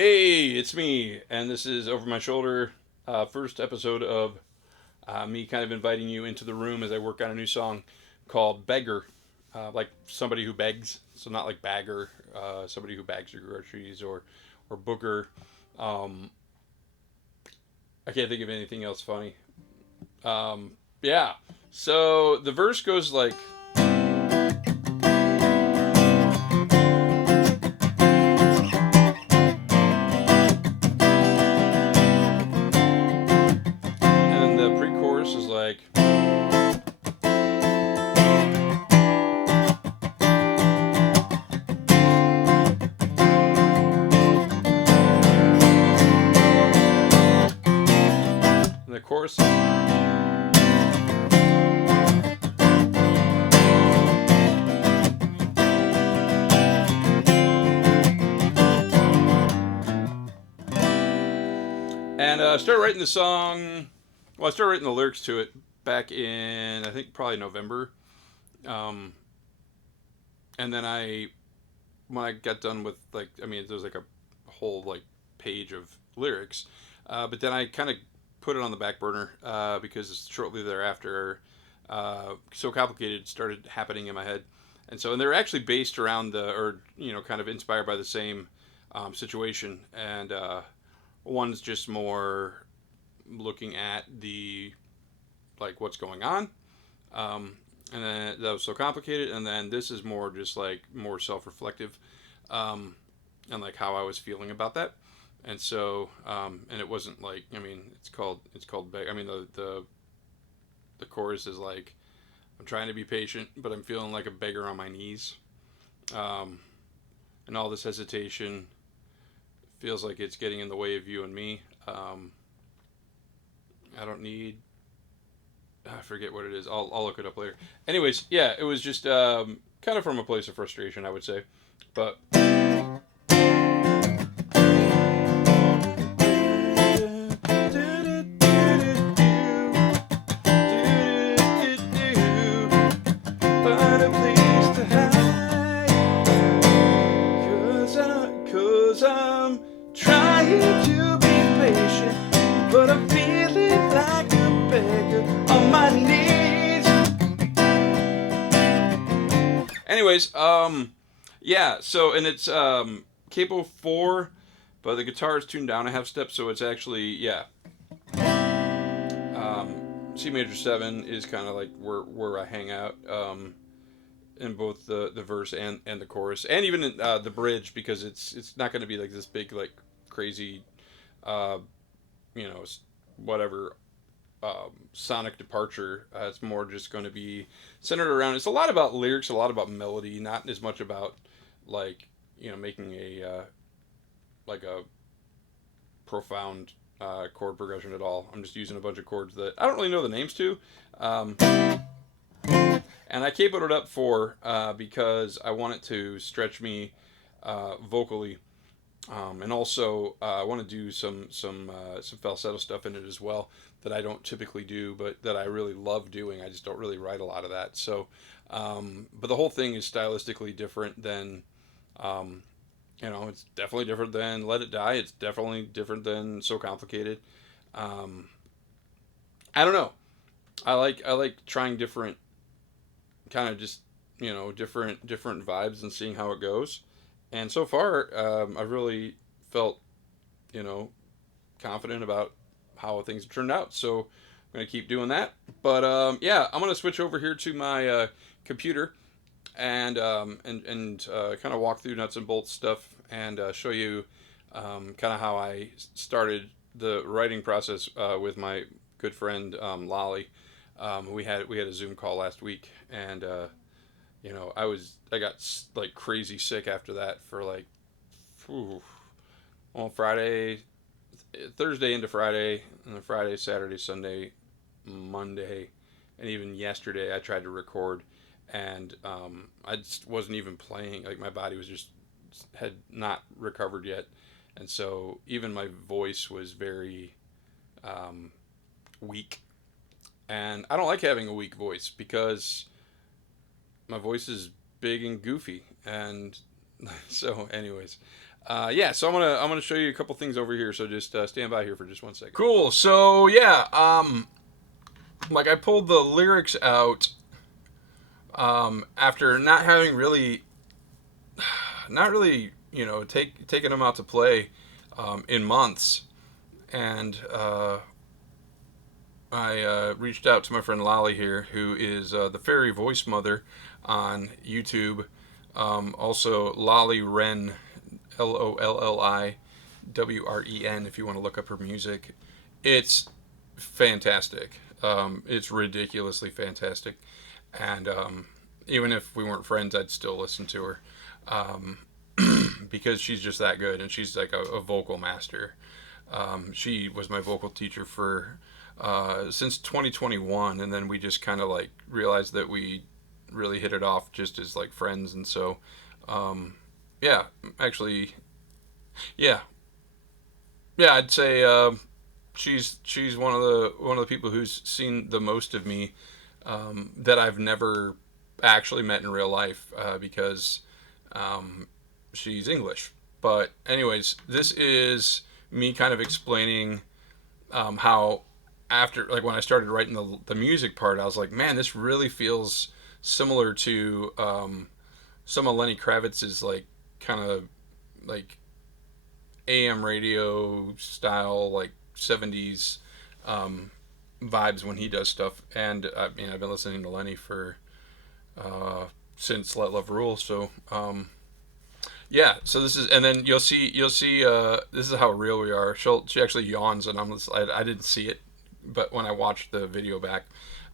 Hey, it's me, and this is Over My Shoulder, first episode of me kind of inviting you into the room as I work on a new song called Beggar, like somebody who begs, so not like bagger, somebody who bags your groceries or booger. Um, I can't think of anything else funny. Um, yeah, so the verse goes like, and then the pre-chorus is like, and the chorus. And I started writing the song. Well, I started writing the lyrics to it back in I think probably November. Um, and then when I got done with like, I mean, there's like a whole like page of lyrics, but then I kind of put it on the back burner because shortly thereafter, so complicated started happening in my head, and they're actually based around or kind of inspired by the same situation, and one's just more looking at the like what's going on. Um, and then that was so complicated, and then this is more just like more self-reflective, um, and like how I was feeling about that. And it wasn't like, I mean, it's called beg. I mean, the chorus is like, I'm trying to be patient, but I'm feeling like a beggar on my knees, um, and all this hesitation feels like it's getting in the way of you and me. I don't need I forget what it is. I'll look it up later. Anyways, yeah, it was just kind of from a place of frustration, I would say. But find a place to hide, cause I'm trying to be patient, but I'm feeling like a beggar on my knees. Anyways, yeah. So and it's capo 4, but the guitar is tuned down a half step, so it's actually yeah. C major 7 is kind of like where I hang out in both the verse and the chorus, and even in, the bridge, because it's not going to be like this big like crazy, uh, you know, whatever sonic departure. It's more just going to be centered around. It's a lot about lyrics, a lot about melody, not as much about like making a like a profound chord progression at all. I'm just using a bunch of chords that I don't really know the names to. Um, and I capoed it up for because I want it to stretch me vocally, and also I want to do some falsetto stuff in it as well that I don't typically do, but that I really love doing. I just don't really write a lot of that. So, but the whole thing is stylistically different than. Um, it's definitely different than Let It Die. It's definitely different than So Complicated. Um, I don't know. I like trying different kind of just different vibes and seeing how it goes. And so far, I've really felt you know confident about how things have turned out. So I'm gonna keep doing that. But yeah, I'm gonna switch over here to my computer and kind of walk through nuts and bolts stuff and show you kind of how I started the writing process with my good friend Lolly. We had a Zoom call last week, and I got like crazy sick after that for like, whew, well, Thursday into Friday, and then Friday, Saturday, Sunday, Monday, and even yesterday I tried to record, and I just wasn't even playing. Like my body was just had not recovered yet, and so even my voice was very um, weak. And I don't like having a weak voice because my voice is big and goofy, and so anyways, Yeah, so I'm gonna show you a couple things over here. So just stand by here for just 1 second. Cool. So yeah, like I pulled the lyrics out after not having really, not really, taking them out to play in months, and I reached out to my friend Lolly here, who is the fairy voice mother on YouTube. Also, Lolly Wren, LOLLIWREN, if you want to look up her music. It's fantastic. It's ridiculously fantastic. And even if we weren't friends, I'd still listen to her um, because she's just that good, and she's like a vocal master. She was my vocal teacher for since 2021, and then we just kind of like realized that we really hit it off just as like friends, and so um, yeah, actually, yeah, yeah, I'd say she's one of the people who's seen the most of me that I've never actually met in real life because um, she's English. But anyways, this is me kind of explaining how after like when I started writing the music part, I was like, man, this really feels similar to some of Lenny Kravitz's like kind of like AM radio style like 70s um, vibes when he does stuff. And I mean, I've been listening to Lenny for uh, since Let Love Rule. So yeah, so this is, and then you'll see this is how real we are. She actually yawns, and I didn't see it, but when I watched the video back,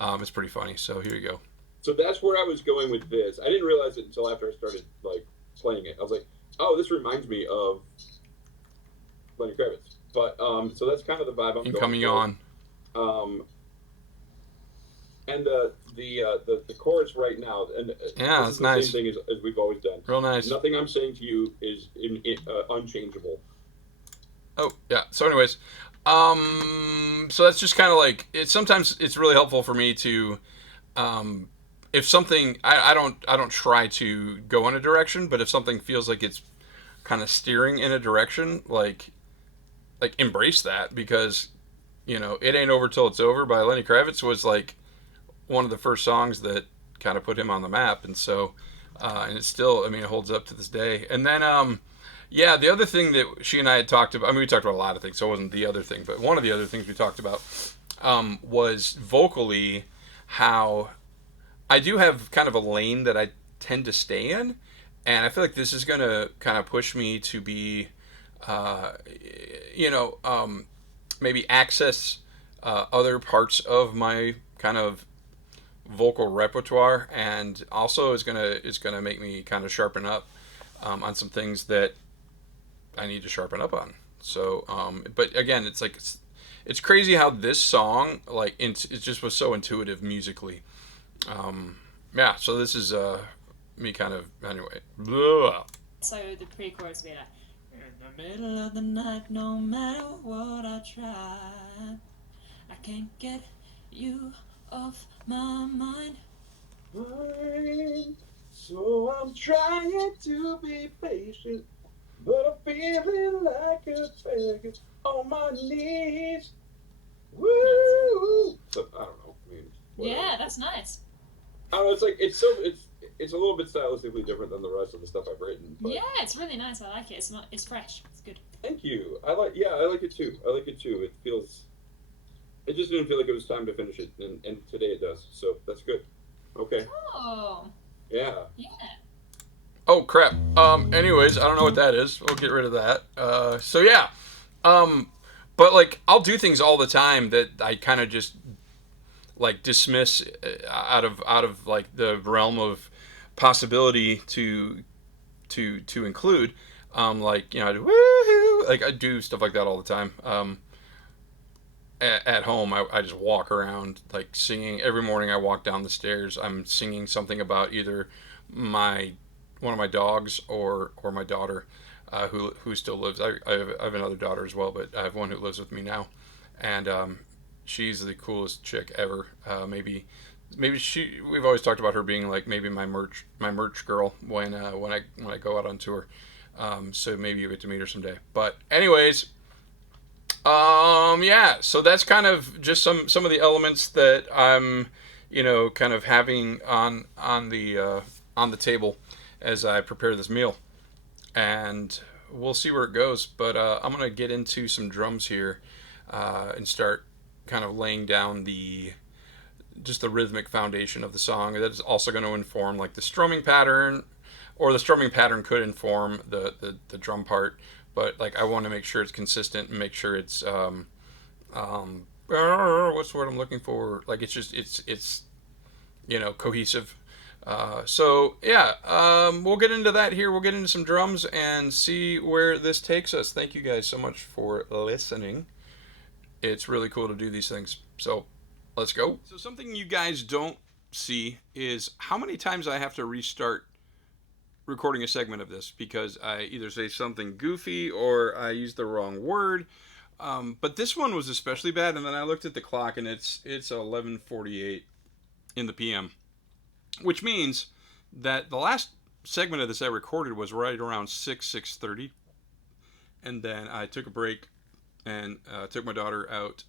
it's pretty funny. So here you go. So that's where I was going with this. I didn't realize it until after I started like playing it. I was like, oh, this reminds me of Lenny Kravitz. But so that's kind of the vibe I'm going Incoming for. yawn. Um, and the chorus right now, and Yeah, this that's is the nice. same thing as we've always done. Real nice. Nothing I'm saying to you is unchangeable. Oh yeah. So anyways, so that's just kind of like it. Sometimes it's really helpful for me to if something I don't try to go in a direction, but if something feels like it's kind of steering in a direction, like embrace that because it ain't over till it's over by Lenny Kravitz was like one of the first songs that kind of put him on the map, and so and it's still I mean it holds up to this day. And then yeah, the other thing that she and I had talked about, I mean we talked about a lot of things, so it wasn't the other thing, but one of the other things we talked about was vocally how I do have kind of a lane that I tend to stay in, and I feel like this is going to kind of push me to be, uh, you know, maybe access other parts of my kind of vocal repertoire, and also is gonna make me kind of sharpen up on some things that I need to sharpen up on. So, but again, it's crazy how this song it just was so intuitive musically. Um, yeah, so this is me kind of anyway. Blah. So the pre-chorus would be like, in the middle of the night, no matter what I try, I can't get you off my mind. So I'm trying to be patient, but I'm feeling like a beggar on my knees. Woo! So, I don't know. I mean, Yeah, that's nice. I don't know. It's like it's a little bit stylistically different than the rest of the stuff I've written. But Yeah, it's really nice. I like it. It's fresh. It's good. thank you. I like it too. I like it too. It feels. It just didn't feel like it was time to finish it, and today it does. So that's good. Okay. Oh, Yeah. yeah. Oh crap. Anyways, I don't know what that is. We'll get rid of that. So yeah. But like I'll do things all the time that I kind of just like dismiss out of like the realm of possibility to include. Like I do woohoo, like I do stuff like that all the time. At home, I just walk around like singing every morning. I walk down the stairs. I'm singing something about either my one of my dogs or my daughter, who still lives. I have another daughter as well, but I have one who lives with me now, and she's the coolest chick ever. Maybe she. We've always talked about her being like maybe my merch girl when I go out on tour. So maybe you get to meet her someday. But anyways, yeah. So that's kind of just some of the elements that I'm, kind of having on the table as I prepare this meal, and we'll see where it goes. But I'm gonna get into some drums here, and start kind of laying down just the rhythmic foundation of the song. That's also going to inform like the strumming pattern, or the strumming pattern could inform the drum part. But like I want to make sure it's consistent and make sure it's what's the word I'm looking for? Like it's cohesive. So yeah, we'll get into that here. We'll get into some drums and see where this takes us. Thank you guys so much for listening. It's really cool to do these things. So let's go. So something you guys don't see is how many times I have to restart recording a segment of this because I either say something goofy or I use the wrong word. But this one was especially bad, and then I looked at the clock and it's 11:48 in the PM, which means that the last segment of this I recorded was right around 6:30, and then I took a break and took my daughter out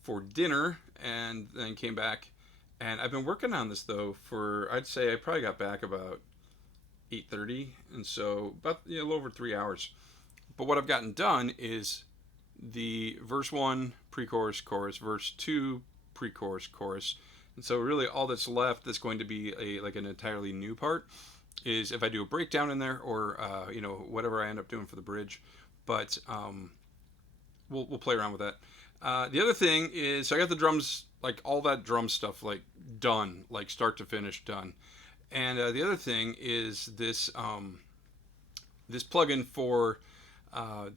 for dinner and then came back. And I've been working on this though for, I'd say I probably got back about 8:30, and so about a little over 3 hours. But what I've gotten done is the verse 1 pre-chorus chorus, verse 2 pre-chorus chorus, and so really all that's left that's going to be an entirely new part is if I do a breakdown in there or whatever I end up doing for the bridge. But we'll play around with that. The other thing is, so I got the drums, like all that drum stuff, like done, like start to finish done. And the other thing is this this plugin for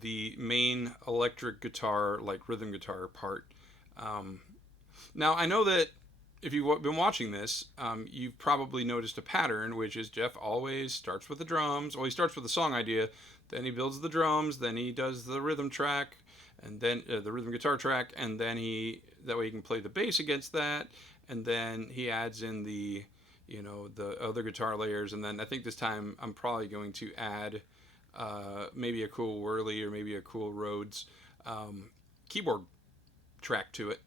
the main electric guitar, like rhythm guitar part. Now I know that if you've been watching this, you've probably noticed a pattern, which is Jeff always starts with the drums. Well, he starts with the song idea, then he builds the drums, then he does the rhythm track, and then the rhythm guitar track, and then that way he can play the bass against that, and then he adds in the other guitar layers, and then I think this time I'm probably going to add maybe a cool Whirly or maybe a cool Rhodes keyboard track to it,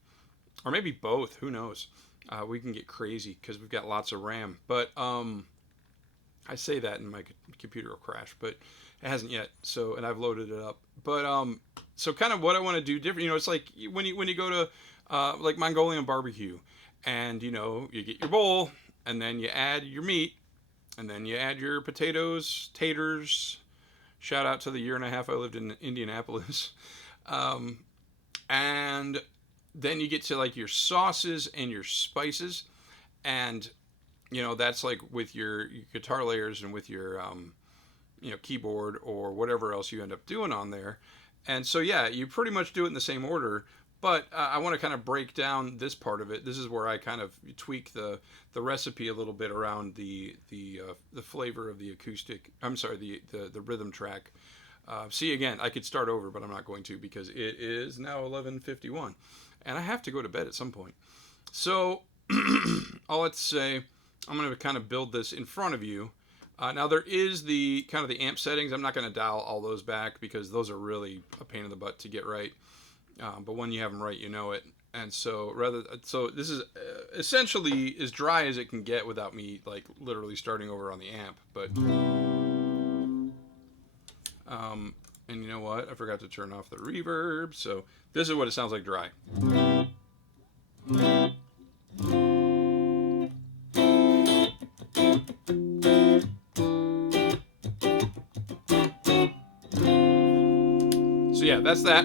or maybe both. Who knows? We can get crazy because we've got lots of RAM. But I say that and my computer will crash, but it hasn't yet. So, and I've loaded it up. But so kind of what I want to do different. It's like when you go to like Mongolian barbecue, and you get your bowl, and then you add your meat, and then you add your potatoes, taters. Shout out to the year and a half I lived in Indianapolis. And then you get to like your sauces and your spices, and that's like with your guitar layers and with your keyboard or whatever else you end up doing on there. And so yeah, you pretty much do it in the same order. But I want to kind of break down this part of it. This is where I kind of tweak the recipe a little bit around the flavor of the acoustic. I'm sorry, the rhythm track. See, again, I could start over, but I'm not going to because it is now 11:51, and I have to go to bed at some point. So all let's say, I'm going to kind of build this in front of you. Now there is the kind of the amp settings. I'm not going to dial all those back because those are really a pain in the butt to get right. But when you have them right, you know it. And so this is essentially as dry as it can get without me like literally starting over on the amp. But and you know what? I forgot to turn off the reverb. So this is what it sounds like dry. So yeah, that's that.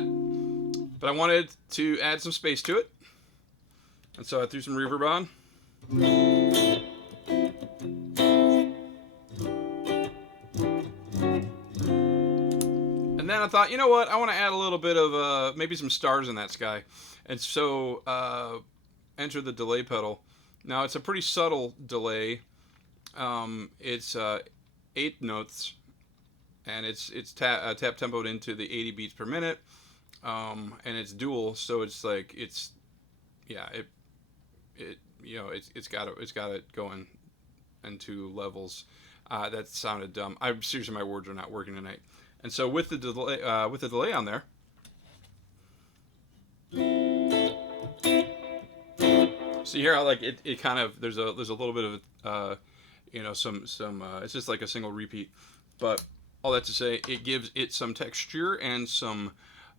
But I wanted to add some space to it, and so I threw some reverb on. And then I thought, you know what? I want to add a little bit of maybe some stars in that sky. And so enter the delay pedal. Now it's a pretty subtle delay. It's 8 notes, and it's tap tempoed into the 80 beats per minute. And it's dual, so it's like it's got it going into levels. That sounded dumb. I'm seriously, my words are not working tonight. And so with the delay on there, see here how like it kind of there's a little bit of some it's just like a single repeat, but all that to say, it gives it some texture and some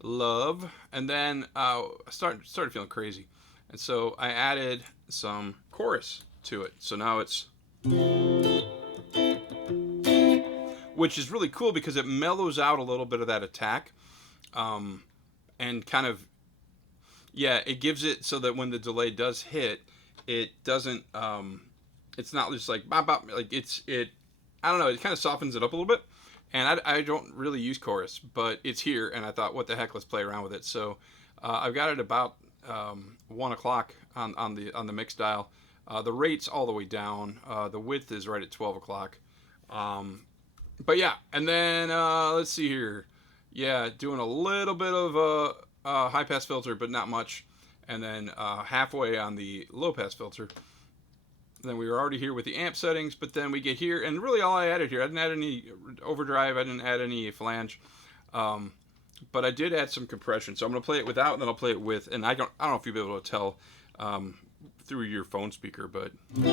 love. And then I started feeling crazy, and so I added some chorus to it. So now it's, which is really cool because it mellows out a little bit of that attack, and kind of, yeah, it gives it so that when the delay does hit, it doesn't, it's not just like bop, bop, like I don't know, it kind of softens it up a little bit. And I don't really use chorus, but it's here, and I thought, what the heck, let's play around with it. So I've got it about 1 o'clock on the mix dial. The rate's all the way down. The width is right at 12 o'clock. But yeah, and then let's see here. Yeah, doing a little bit of a high pass filter, but not much. And then halfway on the low pass filter. Then we were already here with the amp settings, but then we get here, and really all I added here, I didn't add any overdrive, I didn't add any flange, but I did add some compression. So I'm going to play it without, and then I'll play it with, and I don't know if you'll be able to tell through your phone speaker, but and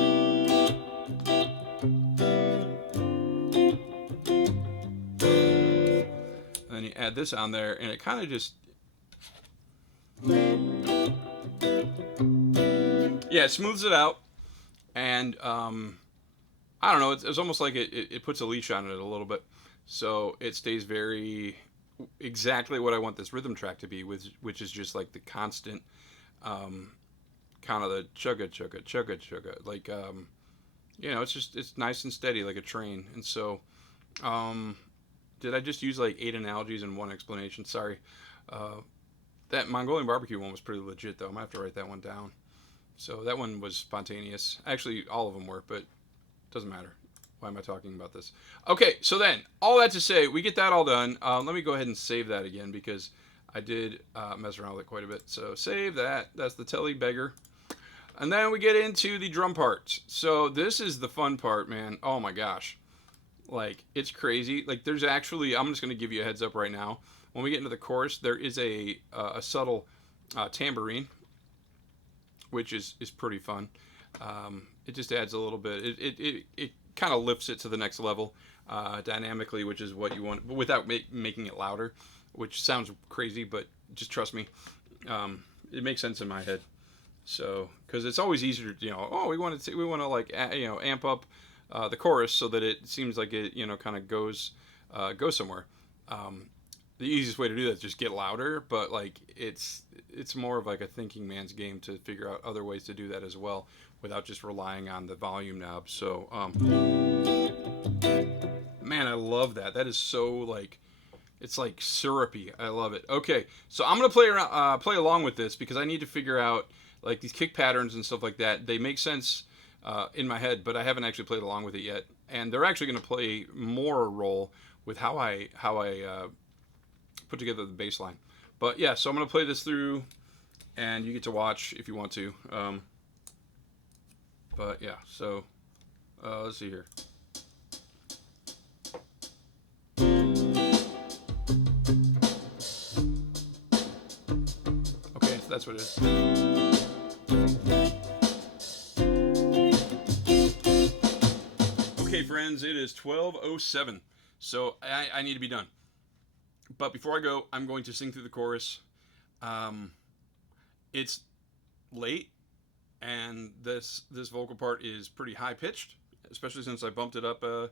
then you add this on there, and it kind of just, yeah, it smooths it out. And I don't know, it's almost like it puts a leash on it a little bit, so it stays very exactly what I want this rhythm track to be, which is just like the constant kind of the chugga chugga chugga chugga, like it's nice and steady like a train. And so did I just use like 8 analogies in one explanation? Sorry. That Mongolian barbecue one was pretty legit though. I might have to write that one down. So that one was spontaneous. Actually, all of them were, but it doesn't matter. Why am I talking about this? Okay, so then, all that to say, we get that all done. Let me go ahead and save that again because I did mess around with it quite a bit. So save that. That's the Telly Beggar. And then we get into the drum parts. So this is the fun part, man. Oh my gosh. Like, it's crazy. Like, there's actually, I'm just going to give you a heads up right now. When we get into the chorus, there is a subtle tambourine, which is pretty fun. It just adds a little bit. It kind of lifts it to the next level dynamically, which is what you want, but without making it louder, which sounds crazy, but just trust me, it makes sense in my head. So, because it's always easier, we want to like amp up the chorus so that it seems like it kind of goes somewhere. The easiest way to do that is just get louder, but like it's more of like a thinking man's game to figure out other ways to do that as well without just relying on the volume knob. So man, I love that. That is so like, it's like syrupy. I love it. Okay, so I'm gonna play along with this because I need to figure out like these kick patterns and stuff like that. They make sense in my head, but I haven't actually played along with it yet, and they're actually gonna play more role with how I put together the bass line. But yeah, so I'm going to play this through, and you get to watch if you want to. But yeah, so let's see here. Okay, so that's what it is. Okay, friends, it is 12:07, so I need to be done. But before I go, I'm going to sing through the chorus. It's late, and this vocal part is pretty high pitched, especially since I bumped it up a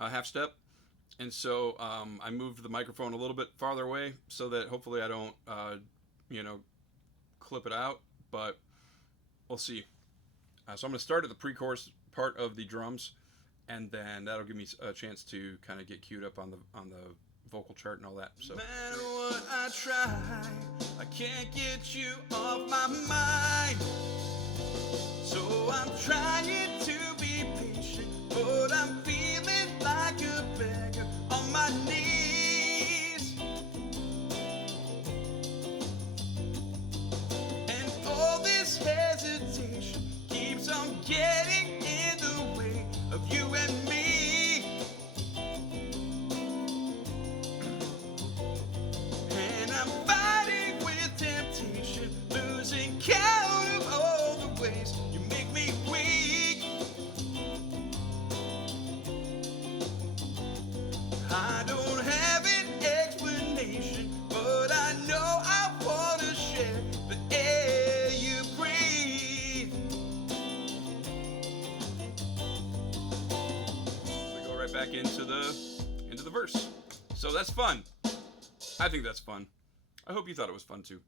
half step. And so I moved the microphone a little bit farther away so that hopefully I don't, clip it out. But we'll see. So I'm going to start at the pre-chorus part of the drums, and then that'll give me a chance to kind of get queued up on the vocal chart and all that. So. No matter what I try, I can't get you off my mind. So I'm trying to be patient, but I'm feeling like a beggar on my knees. And all this hesitation keeps on getting in the way of you and me. count of all the ways you make me weak. I don't have an explanation, but I know I want to share the air you breathe. We go right back into the verse. So that's fun. I think that's fun. I hope you thought it was fun too.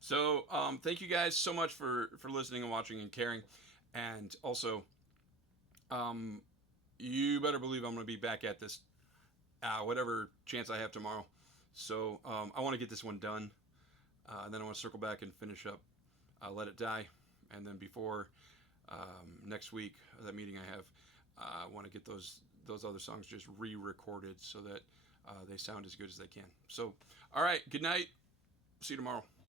So thank you guys so much for listening and watching and caring. And also, you better believe I'm going to be back at this whatever chance I have tomorrow. So I want to get this one done. And then I want to circle back and finish up Let It Die. And then before next week, that meeting I have, I want to get those other songs just re-recorded so that they sound as good as they can. So, all right, good night. See you tomorrow.